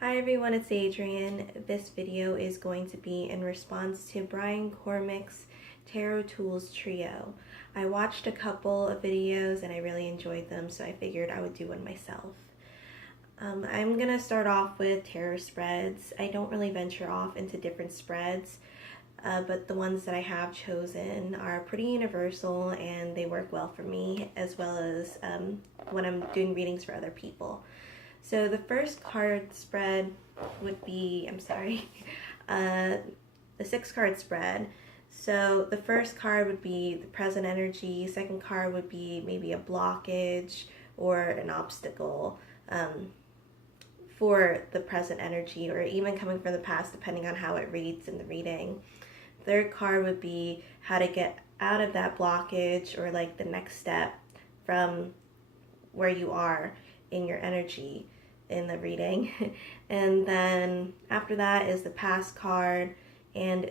Hi everyone, it's Adrienne. This video is going to be in response to Brian Cormick's Tarot Tools Trio. I watched a couple of videos and I really enjoyed them, so I figured I would do one myself. I'm going to start off with tarot spreads. I don't really venture off into different spreads, but the ones that I have chosen are pretty universal and they work well for me, as well as when I'm doing readings for other people. So the first card spread would be, the 6-card spread. So the first card would be the present energy, second card would be maybe a blockage or an obstacle for the present energy, or even coming from the past depending on how it reads in the reading. Third card would be how to get out of that blockage, or like the next step from where you are in your energy in the reading. And then after that is the past card, and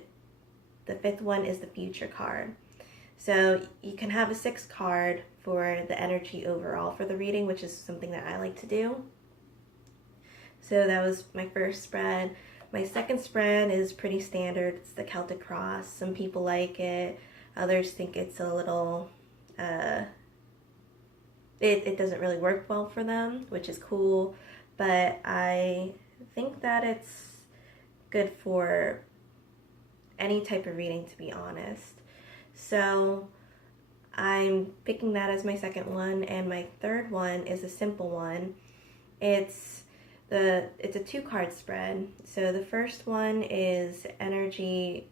the 5th one is the future card. So you can have a 6th card for the energy overall for the reading, which is something that I like to do. So that was my first spread. My second spread is pretty standard. It's the Celtic Cross. Some people like it, others think it's a little it doesn't really work well for them, which is cool, but I think that it's good for any type of reading, to be honest. So I'm picking that as my second one, and my third one is a simple one. It's a 2-card spread. So the first one is energy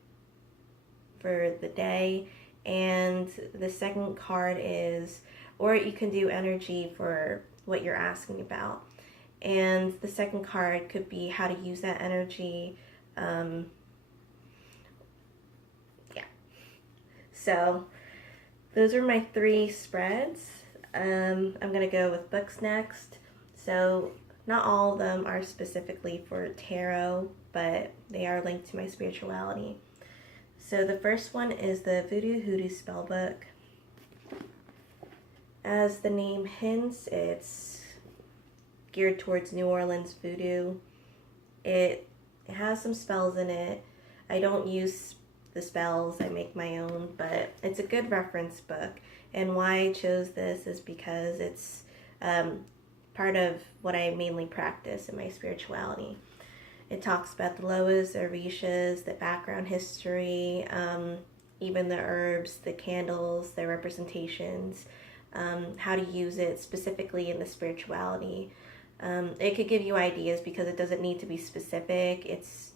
for the day, and the second card is, or you can do energy for what you're asking about. And the second card could be how to use that energy. So those are my 3 spreads. I'm going to go with books next. So not all of them are specifically for tarot, but they are linked to my spirituality. So the first one is the Voodoo Hoodoo Spellbook. As the name hints, it's geared towards New Orleans voodoo. It has some spells in it. I don't use the spells, I make my own, but it's a good reference book. And why I chose this is because it's part of what I mainly practice in my spirituality. It talks about the loas, the orishas, the background history, even the herbs, the candles, their representations, how to use it specifically in the spirituality. It could give you ideas because it doesn't need to be specific. It's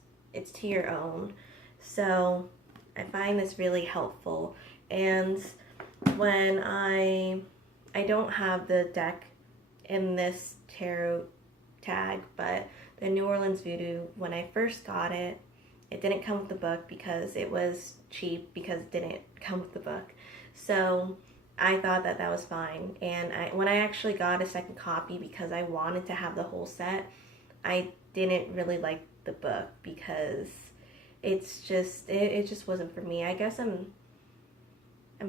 to your own. So I find this really helpful. And when I don't have the deck in this tarot tag, but the New Orleans Voodoo, when I first got it, it didn't come with the book because it was cheap, because it didn't come with the book. So I thought that was fine. And when I actually got a second copy because I wanted to have the whole set, I didn't really like the book because it just wasn't for me. I guess I'm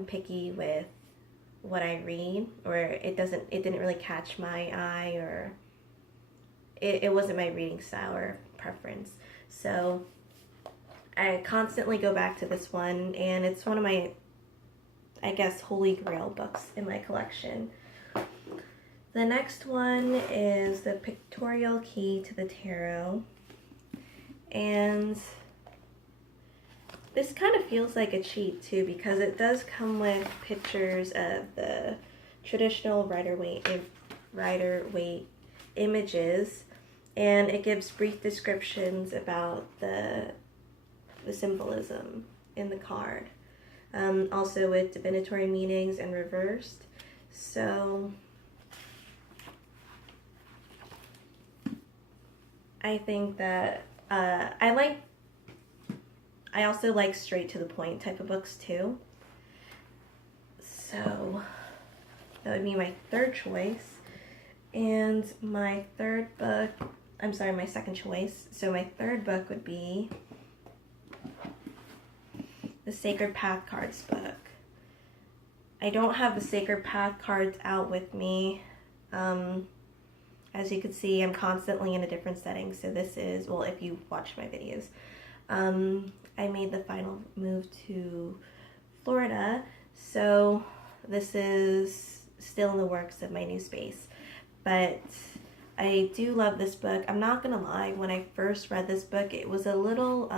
picky with what I read, or it didn't really catch my eye, or it wasn't my reading style or preference. So I constantly go back to this one, and it's one of my, I guess, holy grail books in my collection. The next one is the Pictorial Key to the Tarot, and this kind of feels like a cheat too, because it does come with pictures of the traditional Rider-Waite images, and it gives brief descriptions about the symbolism in the card. Also with divinatory meanings and reversed. So I think that I also like straight to the point type of books too. So that would be my third choice. And my second choice. So my third book would be the Sacred Path Cards book. I don't have the Sacred Path cards out with me. As you can see, I'm constantly in a different setting. So this is, well, if you watch my videos, I made the final move to Florida. So this is still in the works of my new space. But I do love this book. I'm not gonna lie, when I first read this book, it was a little,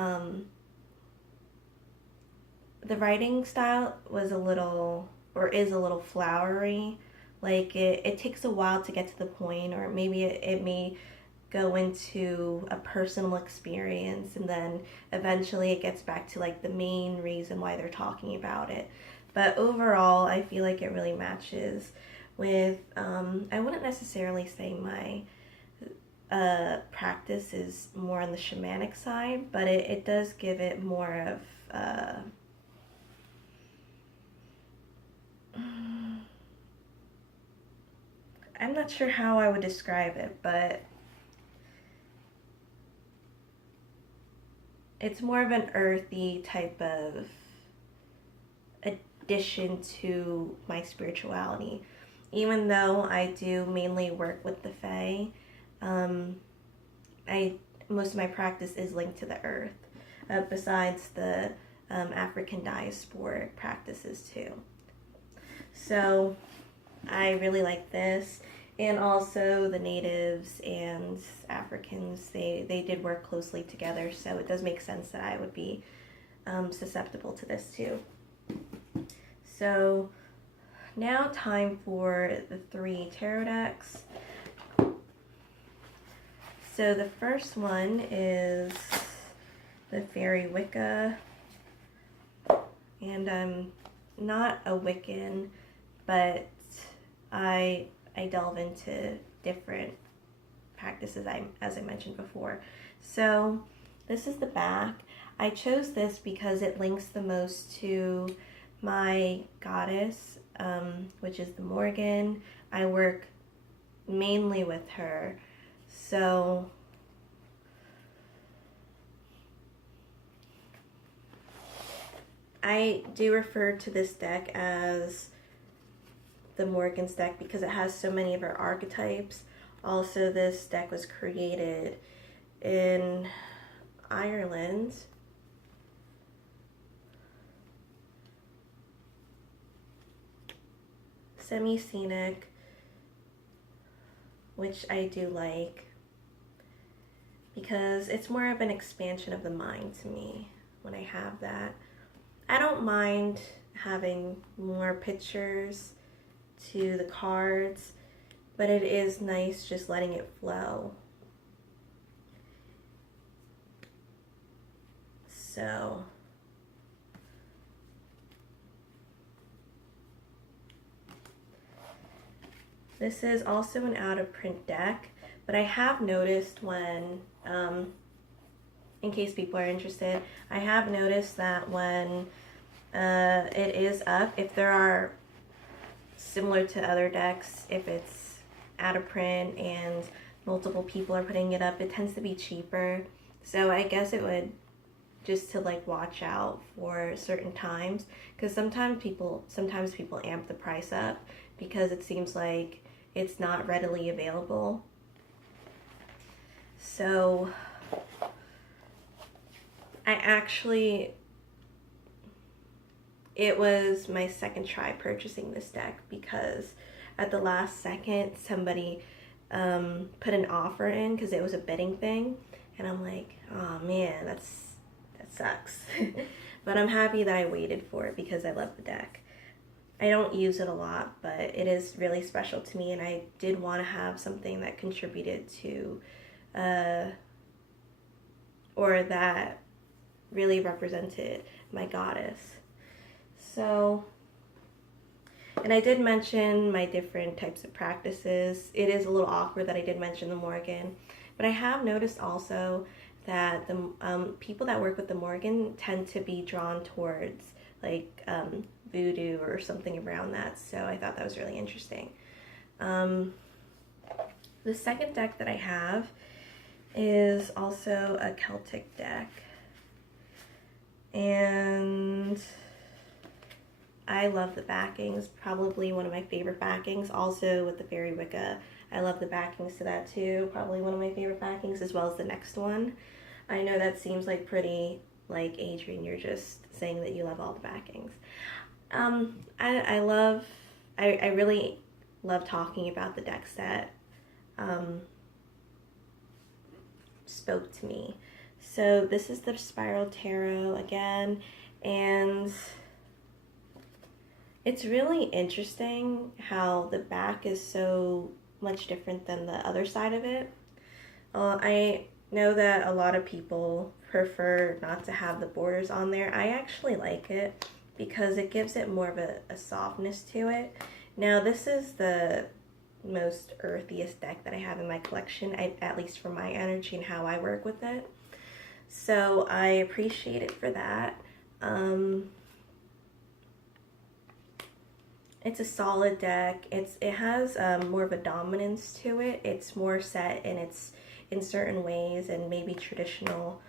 the writing style was a little, or is a little flowery. Like it takes a while to get to the point, or maybe it may go into a personal experience and then eventually it gets back to like the main reason why they're talking about it. But overall, I feel like it really matches with, I wouldn't necessarily say my practice is more on the shamanic side, but it does give it more of, I'm not sure how I would describe it, but it's more of an earthy type of addition to my spirituality. Even though I do mainly work with the Fae, most of my practice is linked to the earth, besides the African diasporic practices too. So I really like this, and also the natives and Africans, they did work closely together, so it does make sense that I would be susceptible to this too. So now time for the 3 tarot decks. So the first one is the Fairy Wicca, and I'm not a Wiccan, but I delve into different practices, as I mentioned before. So this is the back. I chose this because it links the most to my goddess, which is the Morgan. I work mainly with her. So I do refer to this deck as the Morgan's deck because it has so many of her archetypes. Also, this deck was created in Ireland. Semi-scenic, which I do like because it's more of an expansion of the mind to me when I have that. I don't mind having more pictures to the cards, but it is nice just letting it flow. So this is also an out of print deck, but I have noticed when, in case people are interested, I have noticed that when it is up, if there are, similar to other decks, if it's out of print and multiple people are putting it up, it tends to be cheaper. So I guess it would just to like watch out for certain times, because sometimes people amp the price up because it seems like it's not readily available. So it was my second try purchasing this deck because at the last second somebody put an offer in because it was a bidding thing, and I'm like, oh man, that sucks. But I'm happy that I waited for it because I love the deck. I don't use it a lot, but it is really special to me, and I did want to have something that contributed to or that really represented my goddess. So, and I did mention my different types of practices. It is a little awkward that I did mention the Morgan, but I have noticed also that the people that work with the Morgan tend to be drawn towards like voodoo or something around that. So I thought that was really interesting. The second deck that I have is also a Celtic deck, and I love the backings, probably one of my favorite backings. Also with the Fairy Wicca, I love the backings to that too. Probably one of my favorite backings, as well as the next one. I know that seems like pretty like Adrienne, you're just saying that you love all the backings. I really love talking about the decks that spoke to me. So this is the Spiral Tarot again, and it's really interesting how the back is so much different than the other side of it. I know that a lot of people prefer not to have the borders on there. I actually like it because it gives it more of a softness to it. Now this is the most earthiest deck that I have in my collection, at least for my energy and how I work with it. So I appreciate it for that. It's a solid deck. It has more of a dominance to it. It's more set in certain ways and maybe traditional.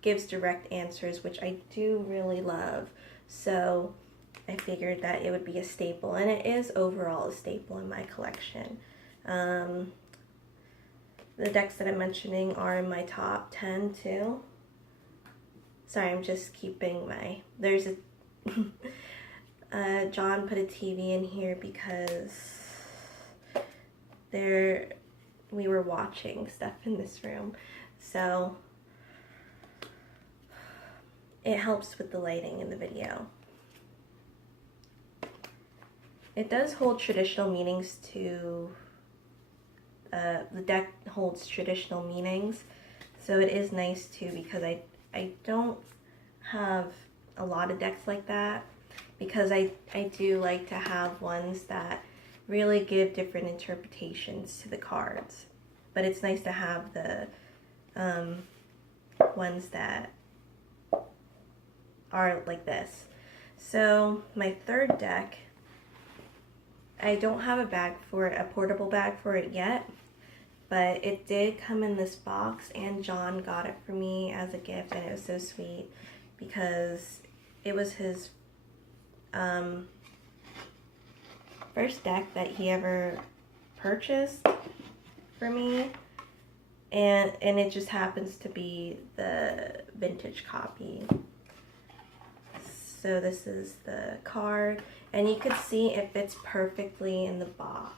Gives direct answers, which I do really love. So I figured that it would be a staple, and it is overall a staple in my collection. The decks that I'm mentioning are in my top 10 too. Sorry, I'm just keeping my, there's a, John put a TV in here because we were watching stuff in this room. So it helps with the lighting in the video. It does hold traditional meanings to, the deck holds traditional meanings, so it is nice too, because I don't have a lot of decks like that, because I do like to have ones that really give different interpretations to the cards, but it's nice to have the ones that are like this. So my third deck, I don't have a bag for it, a portable bag for it yet, but it did come in this box, and John got it for me as a gift, and it was so sweet because it was his first deck that he ever purchased for me, and it just happens to be the vintage copy. So this is the card, and you could see it fits perfectly in the box.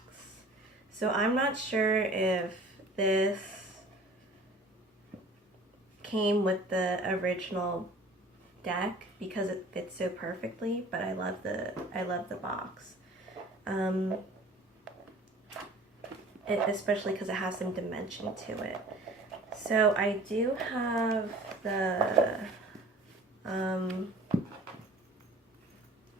So I'm not sure if this came with the original deck because it fits so perfectly, but I love the box. Especially because it has some dimension to it. So I do have the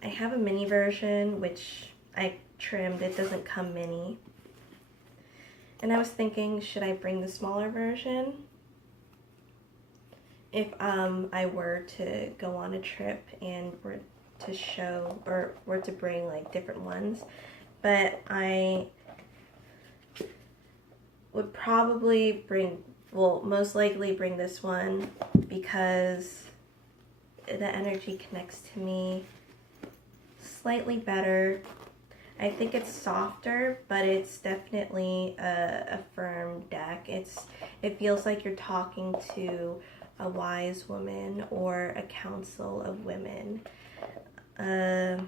I have a mini version, which I trimmed. It doesn't come mini. And I was thinking, should I bring the smaller version if I were to go on a trip and were to show, or were to bring like different ones? But I would probably most likely bring this one because the energy connects to me slightly better. I think it's softer, but it's definitely a firm deck. It feels like you're talking to a wise woman or a council of women. I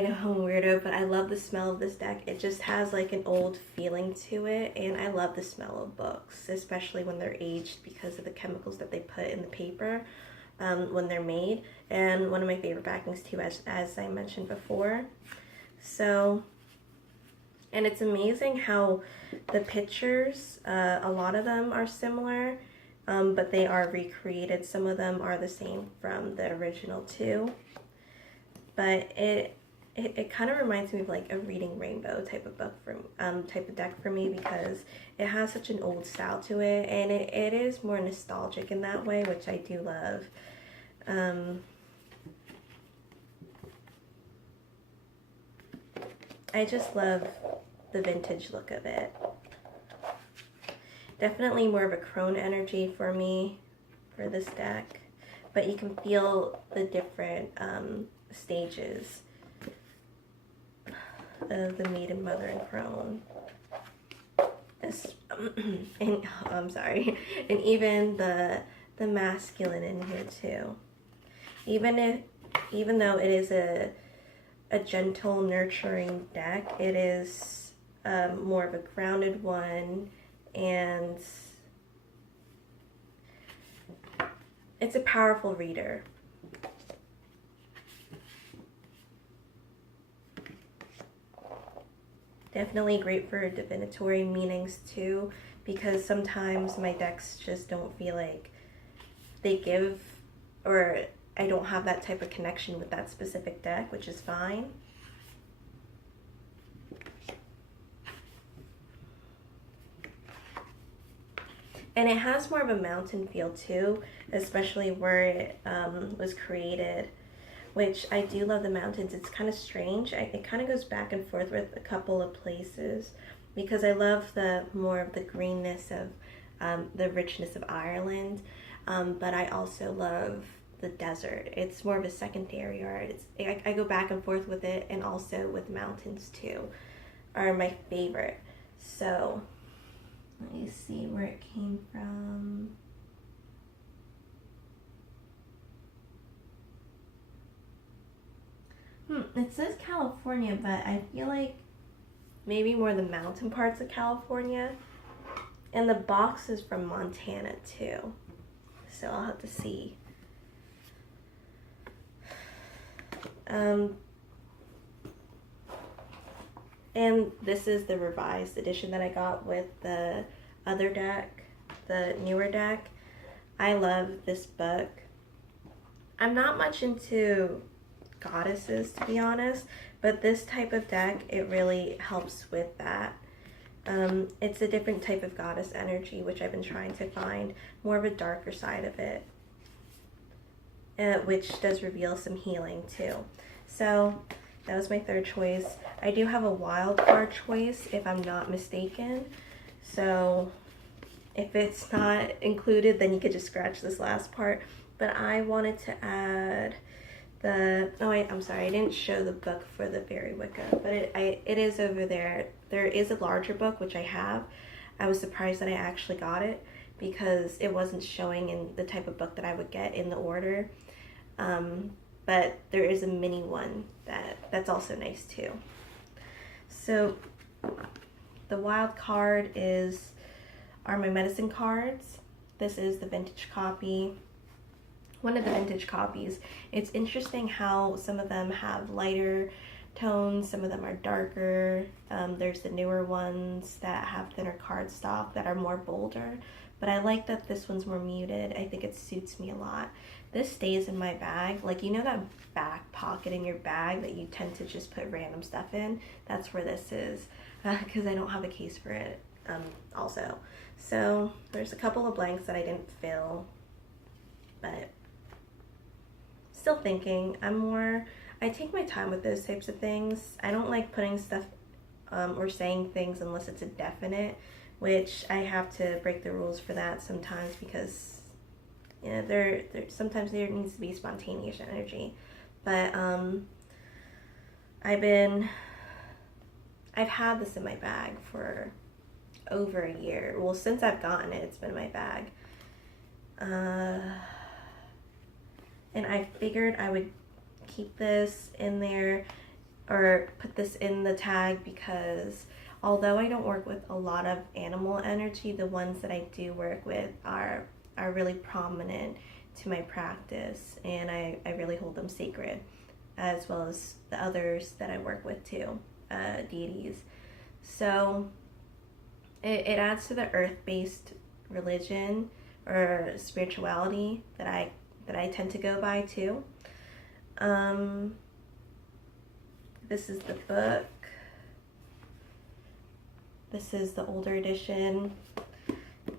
know I'm a weirdo, but I love the smell of this deck. It just has like an old feeling to it, and I love the smell of books, especially when they're aged because of the chemicals that they put in the paper when they're made. And one of my favorite backings too, as I mentioned before. So, and it's amazing how the pictures, a lot of them are similar, but they are recreated. Some of them are the same from the original too. But it kind of reminds me of like a Reading Rainbow type of book type of deck for me, because it has such an old style to it, and it is more nostalgic in that way, which I do love. I just love the vintage look of it. Definitely more of a crone energy for me for this deck, but you can feel the different stages. of the Maiden, Mother, and Crone. And I'm sorry, and even the masculine in here too. Even though it is a gentle, nurturing deck, it is more of a grounded one, and it's a powerful reader. Definitely great for divinatory meanings too, because sometimes my decks just don't feel like they give, or I don't have that type of connection with that specific deck, which is fine. And it has more of a mountain feel too, especially where it was created, which I do love the mountains. It's kind of strange. It kind of goes back and forth with a couple of places, because I love the more of the greenness of the richness of Ireland, but I also love the desert. It's more of a secondary art. I go back and forth with it, and also with mountains too are my favorite. So let me see where it came from. It says California, but I feel like maybe more the mountain parts of California. And the box is from Montana too, so I'll have to see. And this is the revised edition that I got with the other deck, the newer deck. I love this book. I'm not much into goddesses, to be honest, but this type of deck, it really helps with that. It's a different type of goddess energy, which I've been trying to find, more of a darker side of it, which does reveal some healing too. So that was my third choice. I do have a wild card choice, if I'm not mistaken, so if it's not included, then you could just scratch this last part. But I wanted to add I'm sorry, I didn't show the book for the Fairy Wicca, but it is over there. There is a larger book, which I have. I was surprised that I actually got it, because it wasn't showing in the type of book that I would get in the order. But there is a mini one that's also nice too. So the wild card are my medicine cards. This is the vintage copy. One of the vintage copies. It's interesting how some of them have lighter tones, some of them are darker. There's the newer ones that have thinner cardstock that are more bolder, but I like that this one's more muted. I think it suits me a lot. This stays in my bag. Like, you know that back pocket in your bag that you tend to just put random stuff in? That's where this is, because I don't have a case for it also. So there's a couple of blanks that I didn't fill, but still thinking. I take my time with those types of things. I don't like putting stuff or saying things unless it's a definite, which I have to break the rules for that sometimes, because you know, sometimes there needs to be spontaneous energy. But I've had this in my bag for over a year. Well, since I've gotten it, it's been in my bag. And I figured I would keep this in there, or put this in the tag, because although I don't work with a lot of animal energy, the ones that I do work with are really prominent to my practice, and I really hold them sacred, as well as the others that I work with too, deities. So it adds to the earth-based religion or spirituality that I tend to go by too. This is the book. This is the older edition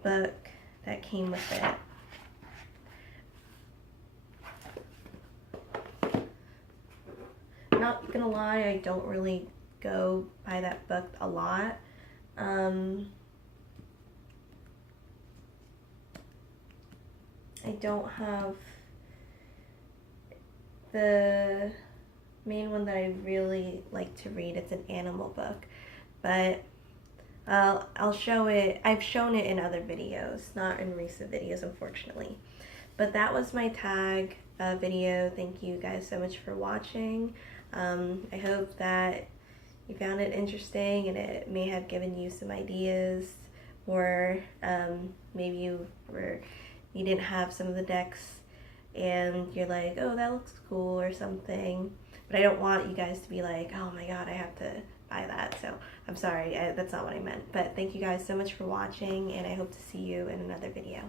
book that came with it. Not gonna lie, I don't really go by that book a lot. I don't have main one that I really like to read. It's an animal book, but I'll show it. I've shown it in other videos, not in recent videos, unfortunately. But that was my tag video. Thank you guys so much for watching. I hope that you found it interesting and it may have given you some ideas, or maybe you didn't have some of the decks and you're like, oh, that looks cool or something. But I don't want you guys to be like, oh my god, I have to buy that. So I'm sorry, that's not what I meant. But thank you guys so much for watching, and I hope to see you in another video.